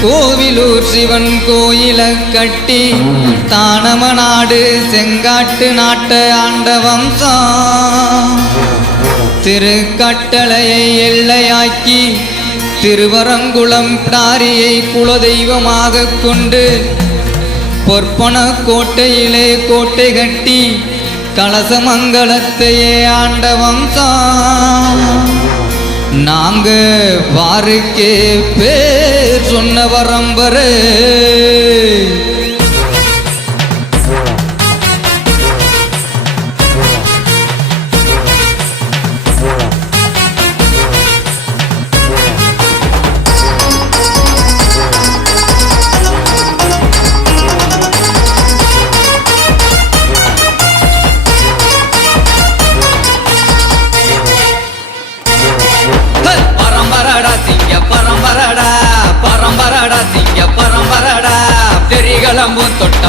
கோவிலூர் சிவன் கோயில கட்டி தானம நாடு செங்காட்டு நாட்ட ஆண்ட வம்சம் திருக்கட்டளையை எல்லையாக்கி திருவரங்குளம் பிடாரியை குலதெய்வமாக கொண்டு பொற்பன கோட்டையிலே கோட்டை கட்டி கலசமங்கலத்தையே ஆண்ட வம்சம் நாங்க வாருக்கே பேர் சொன்ன வரம்பரே.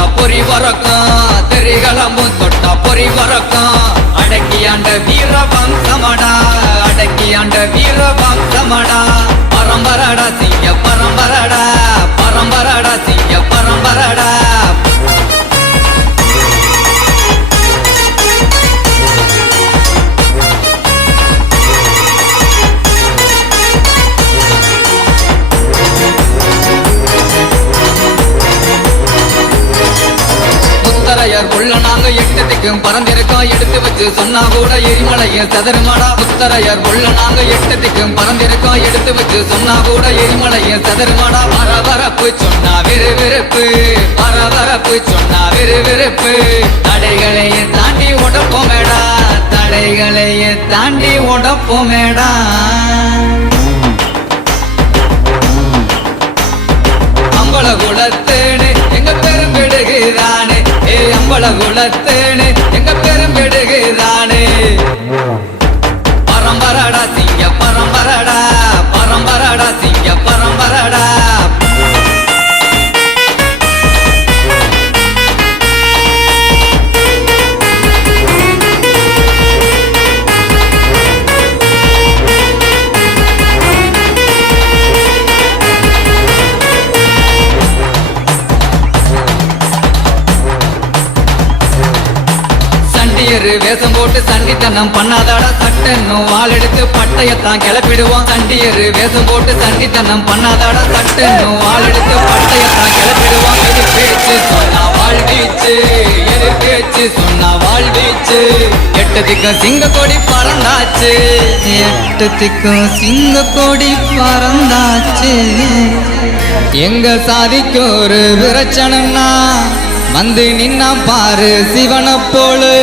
தொட்டா பொறி வரக்கும் தெரிகளம்பும் தொட்டா பொறி வரக்கும் அடக்கியாண்ட வீர வம்சமடா அடக்கியாண்ட வீர வம்சமடா முத்தரையர் உள்ள நாங்க எட்டு திக்கும் பறந்திருக்கோம் எடுத்து வச்சு சொன்னா கூட எரிமலைய சதருமாடா. முத்தரையர் உள்ள நாங்க எட்டு திக்கும் பறந்திருக்கோம் எடுத்து வச்சு சொன்னா கூட எரிமலைய சதருமாடா. பரபரப்பு சொன்னா விறுவிறுப்பு. பரபரப்பு சொன்னா விறுவிறுப்பு. தடைகளையே தாண்டி உடப்போமேடா. தடைகளையே தாண்டி உடப்போமேடா. ஏ குலத்தேனே எங்க பெரும் சண்டியரு வேஷம் போட்டு சண்டித்தனம் பண்ணாதாடா சட்டன்னு வாள் எடுத்து பட்டயத்தான் கிளப்பிடுவான் சண்டியரு. வேஷம் போட்டு சண்டித்தனம் பண்ணாதாடா சட்டன்னு வாள் எடுத்து பட்டயத்தான் கிளப்பிடுவான். எது பேச்சு சொன்னா வாழ் எது பேச்சு சொன்னா வாழ்வீச்சு எட்டு திக்கம் சிங்க கொடி பறந்தாச்சு. எட்டு திக்கம் சிங்க கொடி பறந்தாச்சு. எங்க சாதிக்கு ஒரு பிரச்சனைன்னா வந்து நின்னா பாரு சிவனை போலு.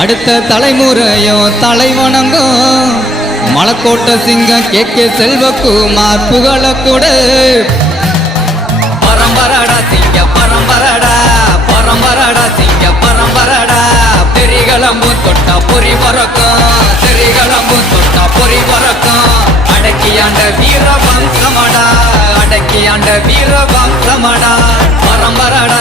அடுத்த தலைமுறையோ தலை வணங்கும் மலக்கோட்ட சிங்கம் கே. கே. செல்வகுமார் புகழ கூட. பரம்பரடா சிங்க பரம்பரடா. பரம்பரடா சிங்க பரம்பரடா. பெரிகளம்பு தொட்டா பொறி பறக்கும். தெரிகளம்பு தொட்டா பொறி பறக்கும். அடக்கியாண்ட வீர வம்சமடா அடக்கியாண்ட வீர வம்சமடா பரம்பரடா